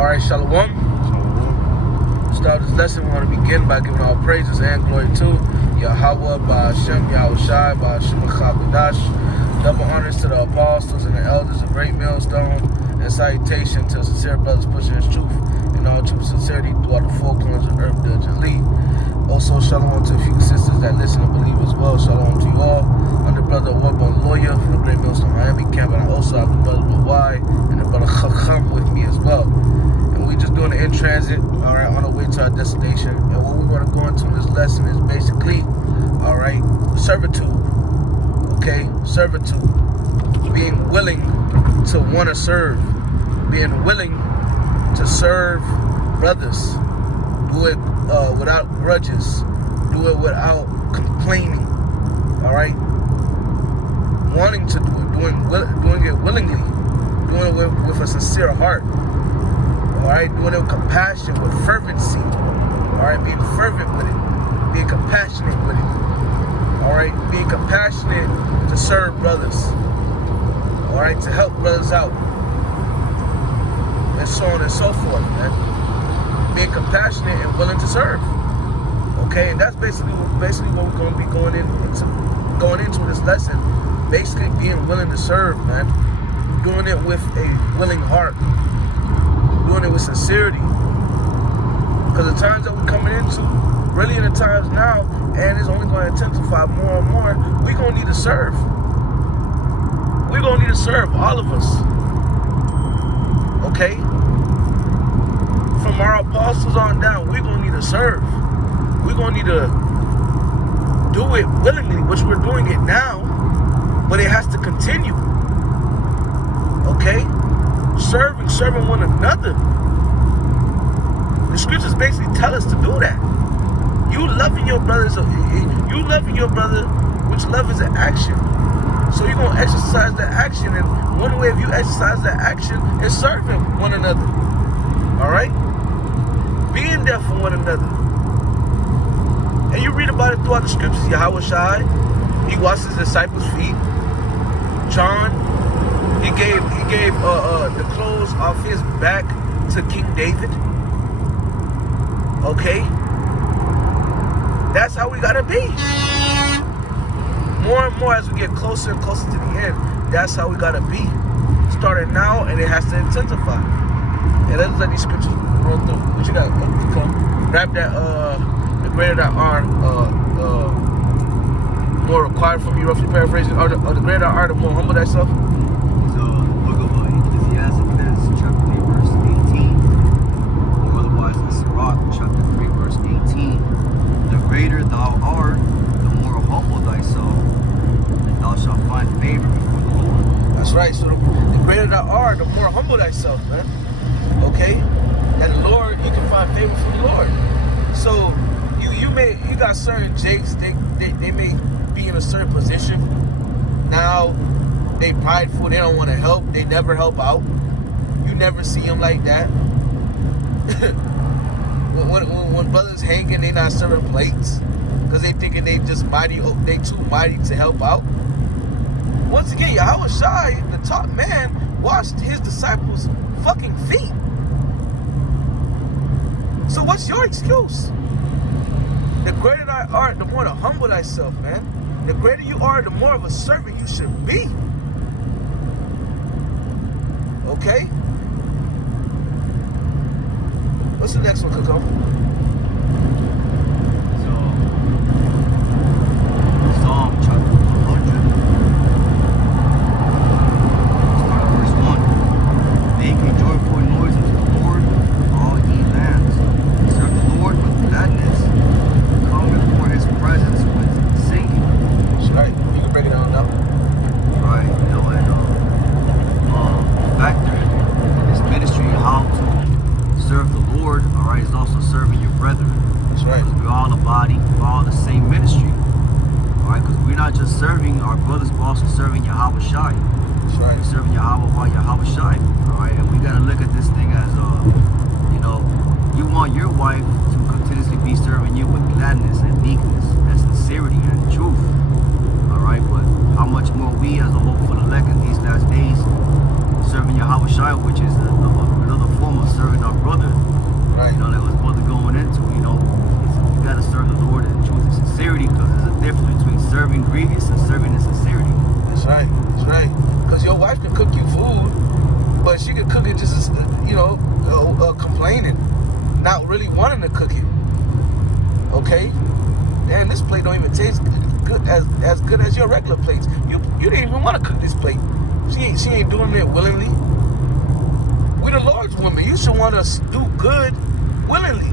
Alright, Shalom. To start this lesson, we want to begin by giving all praises and glory to Yahweh, Ba'Hashem, Yahushai, Ba'Hashem Chakadash. Double honors to the apostles and the elders of Great Millstone, and salutation to sincere brothers pushing his truth in all true sincerity throughout the four corners of earth, the elite. Also, shalom to a few sisters that listen and believe as well. Shalom to you all. I'm the brother Warborn Lawyer from the Great Millstone Miami camp, and I also have the brother Y and the brother Chacham with me as well. And we just doing it in transit, all right, on the way to our destination. And what we want to go into in this lesson is basically, all right, servitude. Okay, servitude. Being willing to want to serve. Being willing to serve brothers. Do it without grudges. Do it without complaining. All right. Wanting to do it, doing it willingly, doing it with a sincere heart. All right, doing it with compassion, with fervency. All right, being fervent with it, being compassionate with it. All right, being compassionate to serve brothers. All right, to help brothers out, and so on and so forth, man. Being compassionate and willing to serve. Okay, and that's basically what we're going to be going into this lesson. Basically being willing to serve, man. Doing it with a willing heart. Doing it with sincerity. Because the times that we're coming into, really in the times now, and it's only going to intensify more and more, we're going to need to serve. We're going to need to serve, all of us. Okay? From our apostles on down, we're going to need to serve. We're going to need to do it willingly, which we're doing it now, but it has to continue. Okay? Serving one another. The scriptures basically tell us to do that. You loving your brother, which love is an action. So you're going to exercise that action, and one way if you exercise that action is serving one another. All right? Being there for one another. And you read about it throughout the scriptures. Yahushai, he washed his disciples' feet. John, he gave the clothes off his back to King David. Okay? That's how we gotta be. More and more as we get closer and closer to the end, that's how we gotta be. Starting now, and it has to intensify. And let's let these scriptures run through. What you got? Come. Grab that, the greater that are, more required from you, roughly paraphrasing, or the greater that are, the more humble thyself. So, book of Ecclesiastes, chapter 3, verse 18. Or otherwise in Sirach, chapter 3, verse 18. The greater thou art, the more humble thyself, and thou shalt find favor before the Lord. That's right. So the greater thou art, the more humble thyself, man. Okay? And the Lord, you can find favor from the Lord. So you got certain jakes, they may be in a certain position. Now they prideful, they don't want to help, they never help out. You never see them like that. when brothers hanging, they not serving plates because they thinking they just they too mighty to help out. Once again, Yahushai, the top man, washed his disciples' fucking feet. So what's your excuse? The greater thou art, the more to humble thyself, man. The greater you are, the more of a servant you should be. Okay? What's the next one, Coco? Psalm chapter 100. Start at verse 1. Make a joyful noise unto the Lord, all ye lands. Serve the Lord with gladness. Come before his presence with singing. That's right. You can break it down now. Right, back there in his ministry, how to serve the Lord, all right, is also serving your she could cook it just as, complaining, not really wanting to cook it. Okay? Man, this plate don't even taste good as good as your regular plates. You didn't even want to cook this plate. She ain't doing it willingly. We the Lord's women. You should want to do good willingly.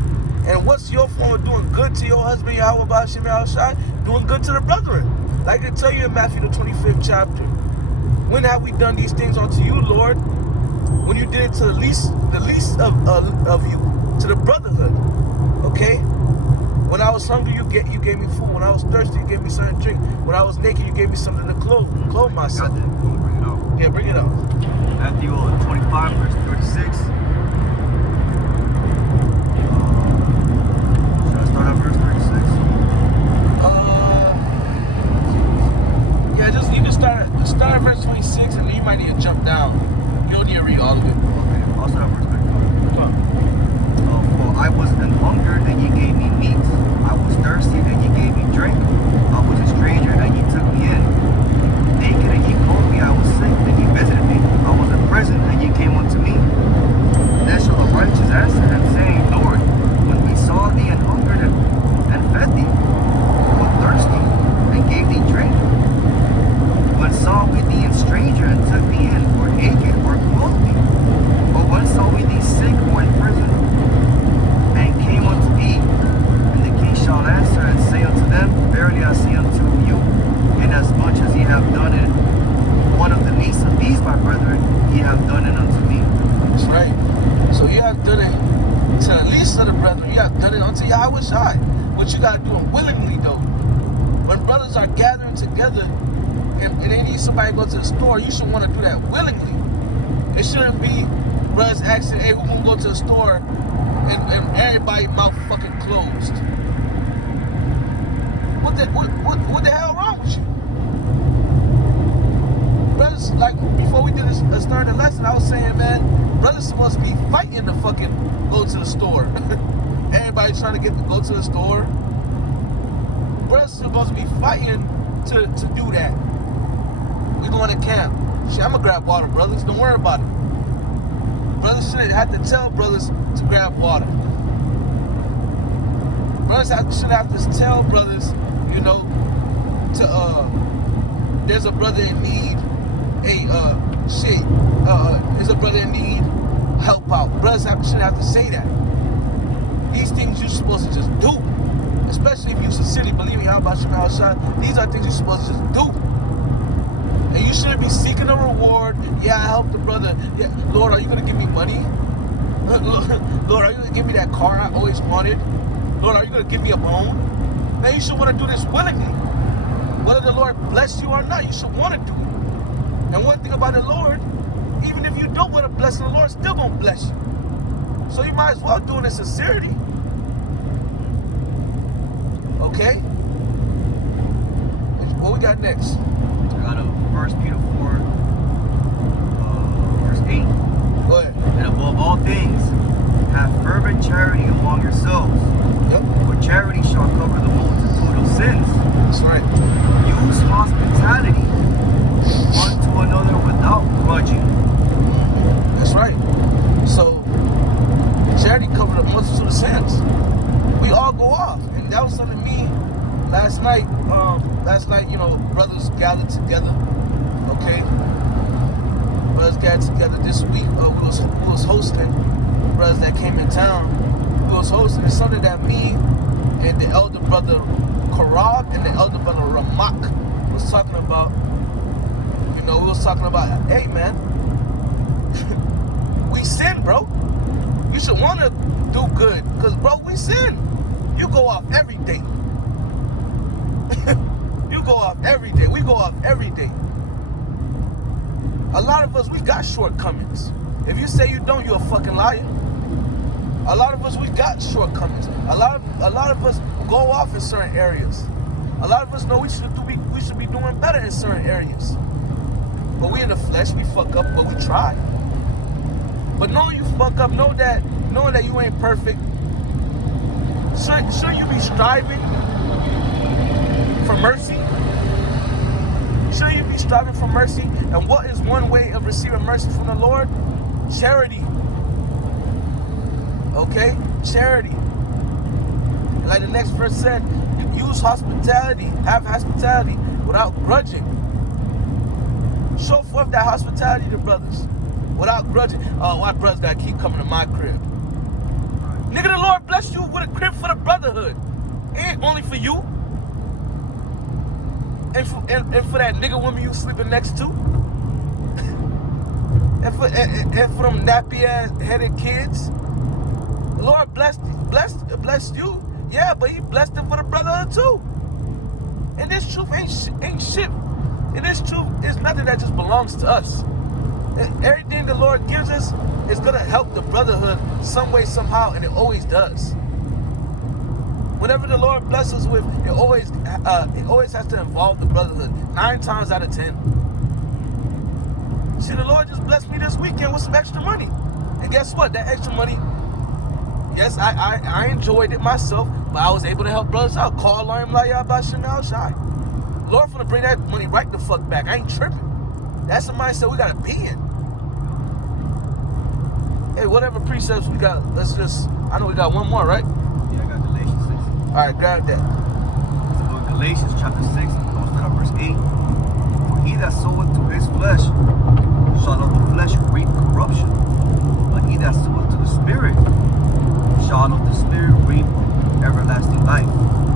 And what's your form of doing good to your husband, Yahweh Ba'ashem Yahushai? Doing good to the brethren. Like I tell you in Matthew the 25th chapter. When have we done these things unto you, Lord? When you did it to the least of you, to the brotherhood. Okay? When I was hungry, you gave me food. When I was thirsty, you gave me something to drink. When I was naked, you gave me something to clothe myself. Got that. Bring it out. Yeah, bring it out. Matthew 25, verse 36. Should I start at verse 36? Yeah, you can start at verse 26, and then you might need to jump down. You don't need to read all of it. Okay, I'll start at verse 35. Come on. For I was an hungered, and ye gave me meat. I was thirsty, and ye gave me drink. I was a stranger, and ye took me in. Naked, and ye clothed me. I was sick, and ye visited me. I was in prison, and ye came unto me. Then shall the righteous answer him, saying, Lord, when we saw thee and hungered and fed thee, or thirsty, and gave thee drink? When saw we thee a stranger, and took thee in, or naked, or clothed thee? Or when saw we thee sick, or in prison, and came unto thee? And the king shall answer and say unto them, Verily I say unto you, inasmuch as ye have done it, one of the least of these my brethren, ye have done it unto me. That's right. So you have done it to the least of the brethren. You have done it unto Yahweh Shai. What you got to do it willingly, though. When brothers are gathering together and they need somebody to go to the store, you should want to do that willingly. It shouldn't be brothers asking, hey, we're going to go to the store and everybody's mouth fucking closed. What the hell wrong with you? Brothers, like, before we did a starting lesson, I was saying, man, brothers supposed to be fighting to fucking go to the store. Everybody's trying to go to the store. Brothers supposed to be fighting to do that. We going to camp. Shit, I'm going to grab water, brothers. Don't worry about it. Brothers shouldn't have to tell brothers to grab water. Brothers should have to tell brothers, there's a brother in need. Hey, there's a brother in need. Help out. Brothers shouldn't have to say that. These things you're supposed to just do. Especially if you sincerely believe in Yahweh Shai. These are things you're supposed to just do. And you shouldn't be seeking a reward. Yeah, I helped the brother. Yeah, Lord, are you going to give me money? Lord, are you going to give me that car I always wanted? Lord, are you going to give me a bone? Man, you should want to do this willingly. Whether the Lord bless you or not, you should want to do it. And one thing about the Lord, even if you don't want to bless the Lord, still going to bless you. So you might as well do it in sincerity. Okay? What we got next? I got 1 Peter 4, verse 8. Go ahead. And above all things, have fervent charity among yourselves. Yep. For charity shall cover the multitude of sins. That's right. Use hospitality one to another without grudging. That's right. So, charity covered a multitude of sins. We all go off. And that was something me last night, brothers gathered together. Okay? Brothers gathered together this week. We was hosting brothers that came in town. We was hosting. It's something that me and the elder brother Karab and the elder brother Ramak was talking about. We was talking about, hey man, we sin, bro. You should want to do good, because bro, we sin. You go off every day. You go off every day. We go off every day. A lot of us, we got shortcomings. If you say you don't, you're a fucking liar. A lot of us, we got shortcomings. A lot of us go off in certain areas. A lot of us know we should be doing better in certain areas. But we in the flesh, we fuck up, but we try. But knowing you fuck up, knowing that you ain't perfect, shouldn't you be striving for mercy? Shouldn't you be striving for mercy? And what is one way of receiving mercy from the Lord? Charity. Okay? Charity. Like the next verse said, use hospitality, have hospitality without grudging. Show forth that hospitality to brothers without grudging. Oh, why brothers gotta keep coming to my crib? Nigga, the Lord bless you with a crib for the brotherhood. It ain't only for you. And for that nigga woman you sleeping next to. and for them nappy ass headed kids. The Lord blessed you. Yeah, but he blessed them for the brotherhood too. And this truth ain't shit. And this truth is nothing that just belongs to us. Everything the Lord gives us is gonna help the brotherhood some way, somehow, and it always does. Whatever the Lord blesses us with, it always has to involve the brotherhood. 9 times out of 10. See, the Lord just blessed me this weekend with some extra money. And guess what? That extra money, yes, I enjoyed it myself, but I was able to help brothers out. Call Larim Laya Bashim Al Shai. Lord finna bring that money right the fuck back. I ain't tripping. That's the mindset we gotta be in. Hey, whatever precepts we got, let's just, I know we got one more, right? Yeah, I got Galatians 6. Alright, grab that. The book of Galatians chapter 6, verse 8. For he that soweth to his flesh shall of the flesh reap corruption. But he that soweth to the Spirit shall of the Spirit reap everlasting life.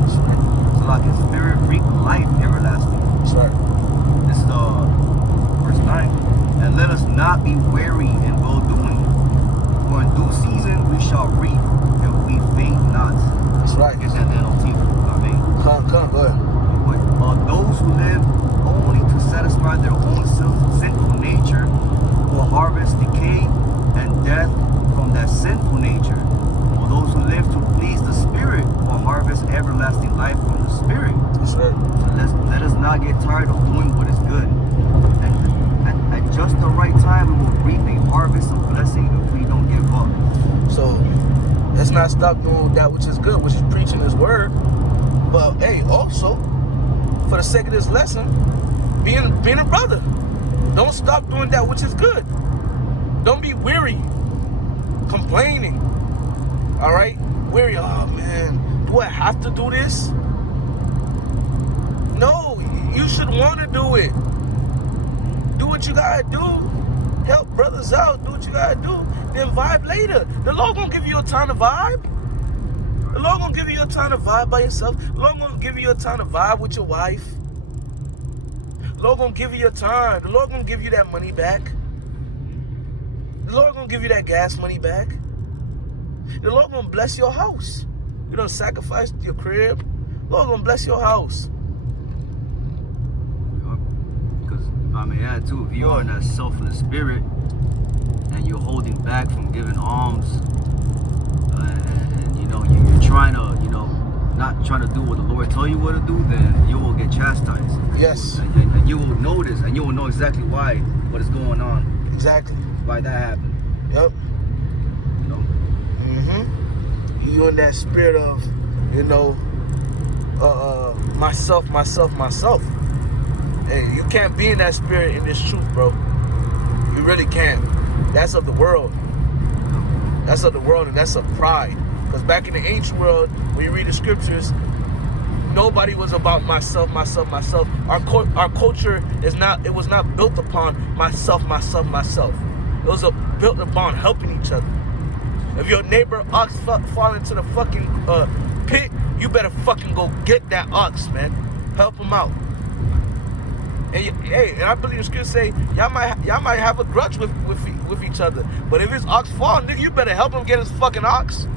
So like his Spirit reap life everlasting. That's right. This is verse 9. And let us not be weary in well doing. For in due season we shall reap if we faint not. That's right. Get that NLT. Come, go ahead. But those who live only to satisfy their own sinful nature will harvest decay and death from that sinful nature. While those who live to please the Spirit will harvest everlasting life from the Spirit. That's right. So let us not get tired of doing what is good. And at just the right time, we will reap a harvest of blessing if we don't give up. So let's not stop doing that which is good, which is preaching his word. But hey, also, for the sake of this lesson, being a brother. Don't stop doing that which is good. Don't be weary, complaining. Alright? Weary, oh man, do I have to do this? No, you should want to do it. Do what you gotta do. Help brothers out. Do what you gotta do. Then vibe later. The Lord gonna give you a time to vibe. The Lord gonna give you a time to vibe by yourself. The Lord gonna give you a time to vibe with your wife. The Lord gonna give you your time. The Lord gonna give you that money back. The Lord gonna give you that gas money back. The Lord gonna bless your house. You don't sacrifice your crib. The Lord gonna bless your house. Because I may add too, if you are in that selfless spirit and you're holding back from giving alms, and you know you're trying to, not trying to do what the Lord tell you what to do, then you will get chastised. Yes. And you will notice, and you will know exactly why, what is going on. Exactly. Why that happened. Yep. You know. You in that spirit of, myself. Hey, you can't be in that spirit in this truth, bro. You really can't. That's of the world. That's of the world, and that's of pride. Because back in the ancient world, when you read the scriptures, nobody was about myself. Our culture was not built upon myself. It was built upon helping each other. If your neighbor ox fall into the fucking pit, you better fucking go get that ox, man. Help him out. And I believe the scriptures say y'all might have a grudge with each other, but if his ox fall, nigga, you better help him get his fucking ox.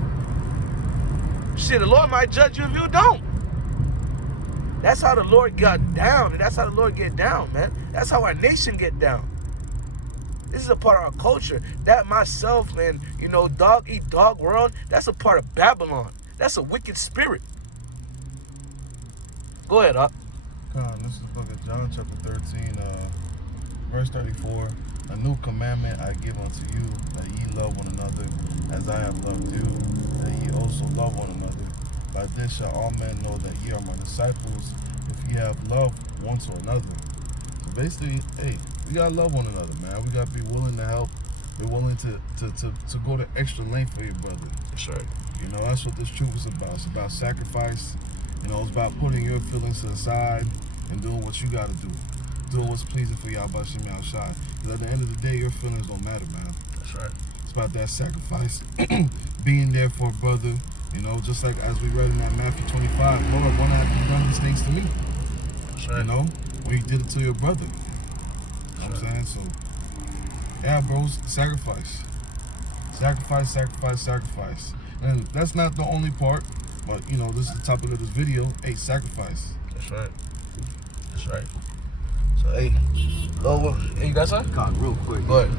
Shit, the Lord might judge you if you don't. That's how the Lord got down, and that's how the Lord get down, man. That's how our nation get down. This is a part of our culture. That myself, man, dog eat dog world, that's a part of Babylon. That's a wicked spirit. Go ahead, Up. This is the book of John, chapter 13, verse 34. A new commandment I give unto you, that ye love one another, as I have loved you, that ye also love one another. By this shall all men know that ye are my disciples, if ye have love one to another. So basically, hey, we gotta love one another, man. We gotta be willing to help We're willing to go the extra length for your brother. That's right. You know, that's what this truth is about. It's about sacrifice. You know, it's about putting your feelings to the side and doing what you got to do. Doing what's pleasing for y'all by Shem Yahushai. Because at the end of the day, your feelings don't matter, man. That's right. It's about that sacrifice. Being there for a brother. You know, just like as we read in that Matthew 25, Lord, why not have you done these things to me? That's right. You know, when you did it to your brother. You know what I'm saying? So, yeah, bros, sacrifice. Sacrifice, sacrifice, sacrifice. And that's not the only part, but, you know, this is the topic of this video. Hey, sacrifice. That's right. That's right. So, hey, hey, you got something? God, real quick. Go ahead.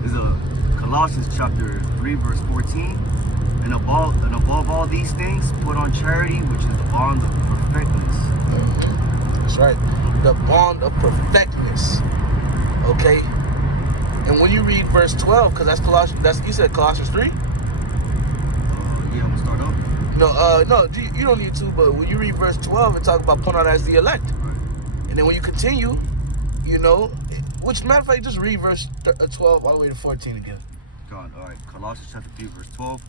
There's a Colossians chapter 3, verse 14. And above all these things, put on charity, which is the bond of perfectness. That's right. The bond of perfectness. Okay? And when you read verse 12, because that's Colossians, you said Colossians 3? Yeah, I'm gonna start up. No, you don't need to, but when you read verse 12, it talks about put on as the elect. Right. And then when you continue, you know, which matter of fact, just read verse 12 all the way to 14 again. God, all right. Colossians chapter 3, verse 12.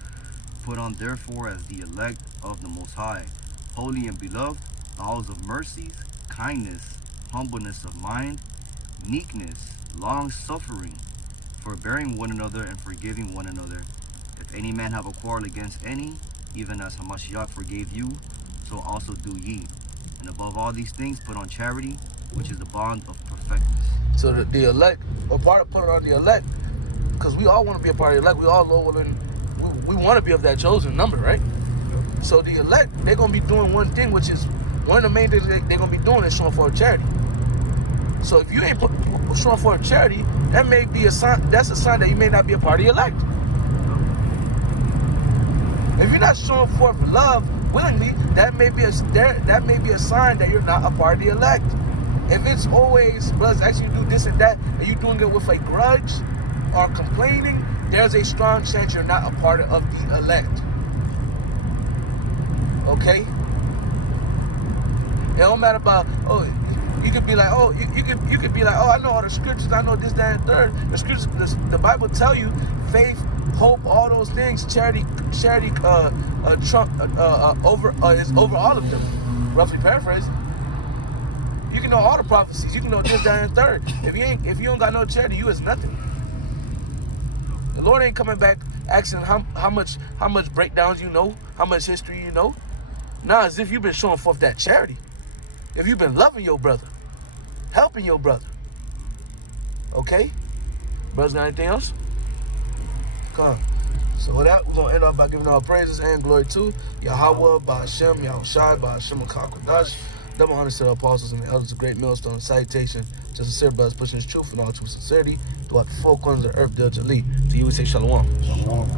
Put on therefore as the elect of the Most High, holy and beloved, bowels of mercies, kindness, humbleness of mind, meekness, long-suffering, forbearing one another and forgiving one another. If any man have a quarrel against any, even as Hamashiach forgave you, so also do ye. And above all these things, put on charity, which is the bond of perfectness. So the elect, a part of putting on the elect, because we all want to be a part of the elect. We all we want to be of that chosen number, right? So the elect, they're going to be doing one thing, which is one of the main things they're going to be doing is showing for charity. So if you ain't showing for charity, that may be a sign. That's a sign that you may not be a part of the elect. If you're not showing forth love willingly, that may be a sign that you're not a part of the elect. If it's always brothers actually do this and that, and you're doing it with a grudge or complaining, there's a strong chance you're not a part of the elect. Okay? It don't matter about, you could be like, you could be like, I know all the scriptures, I know this, that, and third. The scriptures, the Bible tell you, faith, hope, all those things, charity, is over all of them. Roughly paraphrased. You can know all the prophecies. You can know this, that, and third. If you don't got no charity, you is nothing. The Lord ain't coming back asking how much breakdowns you know, how much history you know. Nah, as if you've been showing forth that charity. If you've been loving your brother, helping your brother. Okay? Brothers, got anything else? Come. So with that, we're going to end off by giving all praises and glory to Yahweh, Ba'ashem, Yahushai, Ba'ashem, Akakwadash. Double honors to the apostles and the elders of Great Millstone. Salutation to sincere brothers pushing his truth in all true sincerity throughout the four corners of the earth diligently. To you we say shalom. Shalom.